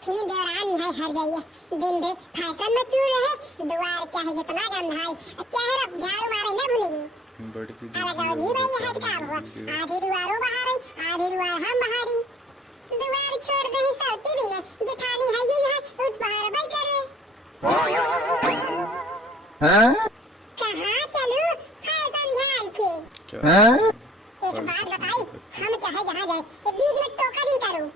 अखिनी देवरान है हर जाइए दिन भे फैशन में चूर रहे दुआर चाहे जितना गंधाई चाहे रब झाड़ू मारे न भूली अरे गाँव जी भाई यहाँ क्या हुआ आधी दुआरों बाहर आधी दुआर हम बाहरी दुआर छोड़ दे सौती भी न जेठानी है ये यहाँ उस बाहर बैठ करे हाँ कहाँ चलूं फैशन झाड़ के हाँ एक बात बताई हम चाहे जहाँ जाए बीच में टोका नहीं करूँ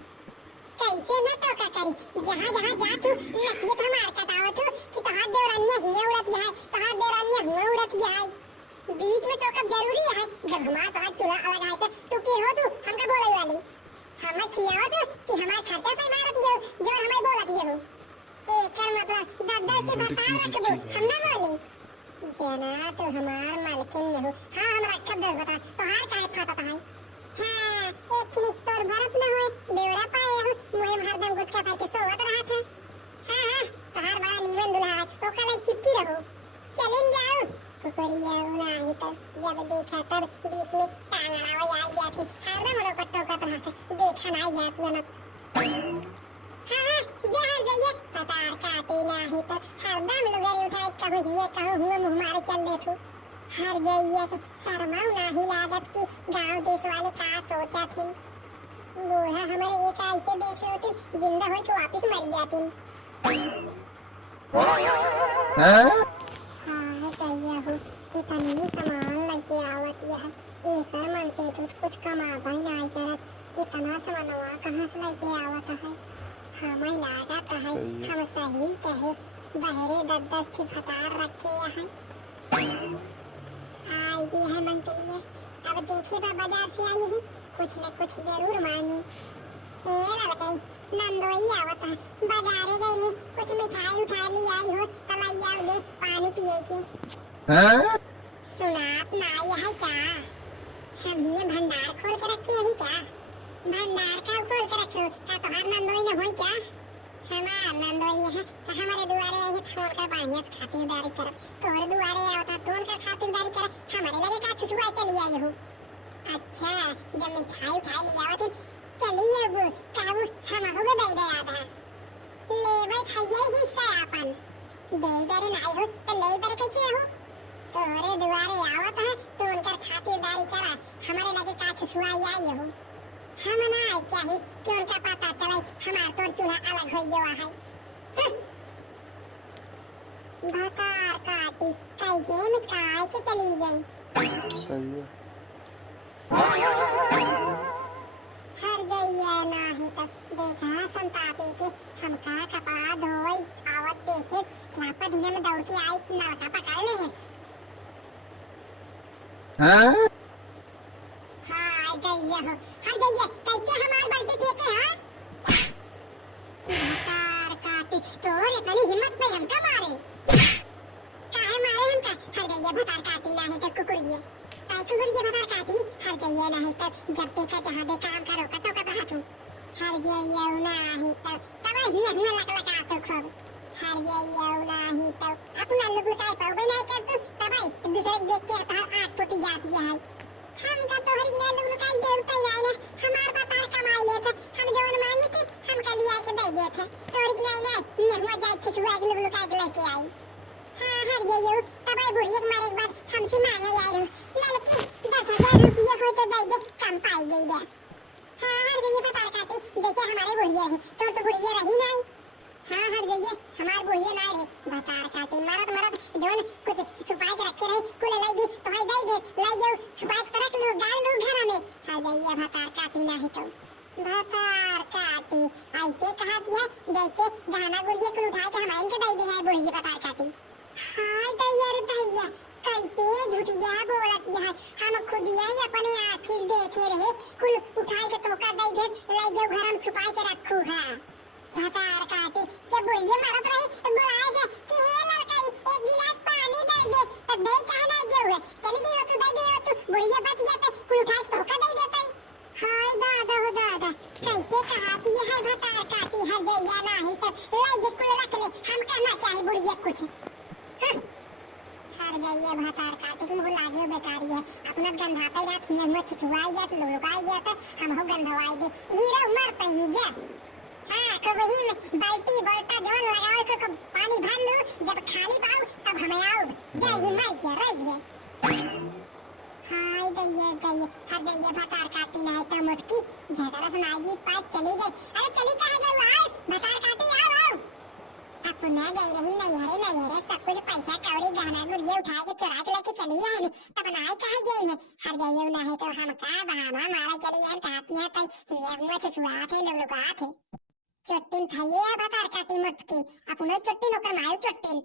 कैसे न टोका करी जहाँ जहाँ जा तू नकिए तो मार कटाओ तू कि तहार देवरानिया हिया उड़त जाए तहार देवरानिया हिया उड़त जाए बीच में टोका जरूरी है जब हमारा तहार चूल्हा अलग आए तू के हो तू हमका बोले वाली हमें खियाओ तू कि हमारे खाते से मारत जो हमें बोलत ये हो एकर मतलब दस से बता रखबो हम ना बोली जना तो हमार मालकिन ये हो हाँ हम रखब दस बता तोहार काहे फाटत है हाँ एक खिनिस तोर भरत न होए बेवड़ा पाए हो मुहे में हरदम गुटका पाई के सोवत रहत है हाँ तोहार बड़ा नीमन दुल्हा है ओका लग चिपकी रहो चलिन जाओ कुकरिया नहीं तो जब देखा तब बीच में टांग अड़ावा आई जाती हरदम रोकट टोकत रहत देखा ना जात न हाँ जहाँ जाइए कतार काटी नहीं तो हरदम लुगरी उठाई कहूँ हुए मुँह मारे चल देखो हर जाइए कि शर्माऊ नहीं लागत कि गांव देश वाले का सोचा थी बूढ़ा हमारे एक ऐसे देखे होते जिंदा हुई तो वापिस मर जाती हाँ चाहिए हो इतनी सामान लेके आवत यह एक मन से तो कुछ कमाता ही नहीं करत इतना सामानवा कहाँ से लेके आवत है हमें लागत है हम सही कहे बहरे दस की फतार रखे यहाँ ये है मंत्री अब देखिए बाजार से आई ही कुछ न कुछ जरूर मांगे हे लड़कई नंदोई आवत है बाजारे गई है कुछ मिठाई उठा ली आई हो तलैया दे पानी पिए की सुनात ना यह क्या हम ये भंडार खोल के रखे ही क्या भंडार का खोल के रखो का तुम्हार नंदोई न होई क्या हमार नंदोई है तो हमारे दुआरे आई फोन कर पानी खातिरदारी कर तोहरे दुआरे आवता तोन कर खातिरदारी कर हमारे लगे का छुछुआ चली आई हो अच्छा जब मिठाई उठाई ले आवत चली अब काबू हम हो गए दे आधा लेवे खाइए हिस्सा अपन दे दरे नहीं हो तो ले दरे कैसे हो तोरे दुआरे आवत है तोन कर खातिरदारी करा हमारे लगे का छुछुआ आई हो हम ना आई चाहिए कि उनका पता चले हमार तोर चूल्हा अलग हो गया है भतार काटी कैसे मिटाई के चली गई सही है हर जाइए नहीं तक देखा संतापे के हमका कपड़ा धोई आवत देखे लापा दिन में दौड़ के आई नलका पकड़ ले है हाँ हाँ जाइए हो हाँ जाइए कैसे हमारी बाल्टी फेंके हाँ भतार काटी तोर इतनी हिम्मत नहीं हमका मारे काहे मारे हमका हर जाइए भतार काटी नहीं तो कुकुरिए कुकुरिए भतार काटी हर जाइए नहीं तो जब देखा जहाँ दे काम करो का तो का हाथ हूँ हर जाइए नहीं तो तब ही अपना लगा तो खूब हर जाइए नहीं तो अपना लोग लुकाई पाओगे नहीं कर तू तब दूसरे देख के तार आँख फूटी जाती है हम का तो हरी ने लोग लुकाई देवता ही नहीं हमार बतार कमाई ले थे हम जवन मांगे थे हम का लिया के दे दिए थे तो हरी नहीं ये हुआ जाए छुआ के लोग लुकाई के लेके आई हाँ हर जाइए तब बुढ़िया के मारे एक बार हमसे मांगे आई लड़की 10,000 रुपये हो तो दे दे कम पाई गई दे हाँ हर जाइए बतार काटी देखे हमारे बुढ़िया है तो बुढ़िया रही नहीं हाँ हर जाइए हमारे बुढ़िया ना रहे बतार काटी मरद जोन कुछ छुपाई के रखे रहे कुल लाइगी तो भाई दे दे लाई जाओ छुपाई के रख लो डाल लो घर में हर जाइए बतार काटी नहीं तो बतार काटी ऐसे कहा दिया जैसे गहना गुड़िया को उठा के हमारे को दे दी है बुढ़िया बतार काटी हाँ दैया कैसे झूठिया बोलत है हम खुद यही अपने आँखी देखे रहे कुल उठाई के धोखा दे दे लाई जाओ घर में छुपाई के रखू है भतार काटी जब बुढ़िया मरत रही तो बुलाए से कि हे लड़काई एक गिलास पानी दे दे तो दे कहाँ नहीं गए हुए चली गई हो तू दे दे हो तू बुढ़िया बच जाते कुल उठाई के धोखा दे देते हाय दादा हो दादा कैसे कहाती है भतार काटी हर जइया नहीं तो लाई जे कुल रख ले हम कहना चाहिए बुढ़िया कुछ हर जाइए भतार काटी को लागे बेकारी है अपना गंधाता ही रात में छुछुआई जात लुकाई जात हम हो गंधवाई दे हीरा मर पई जा हाँ को वही में बाल्टी बोलता जोन लगाओ को पानी भर लो, जब खाली पाओ तब हमें आओ, जाइए मर गया रह गया। हाय दैया दैया, हर दैया भतार काटी ना है तो मुटकी झगड़ा सुनाई पास चली गई। अरे चली कहाँ गई? आओ भतार काटी आओ। अब ना गई रही नहीं हरे सब कुछ पैसा कौड़ी गहना गुड़िया उठा के चुरा के लेके चली आई, तब ना कहाँ गई है? हर दैया ना है तो हम का बहाना मारा चली आई, कातियां तई हिया मुंह से सुआ थे लोग लुका थे। चट्टिन थाये भतार काटी मुटकी, अपने चट्टिन ओकर मायो चट्टिन।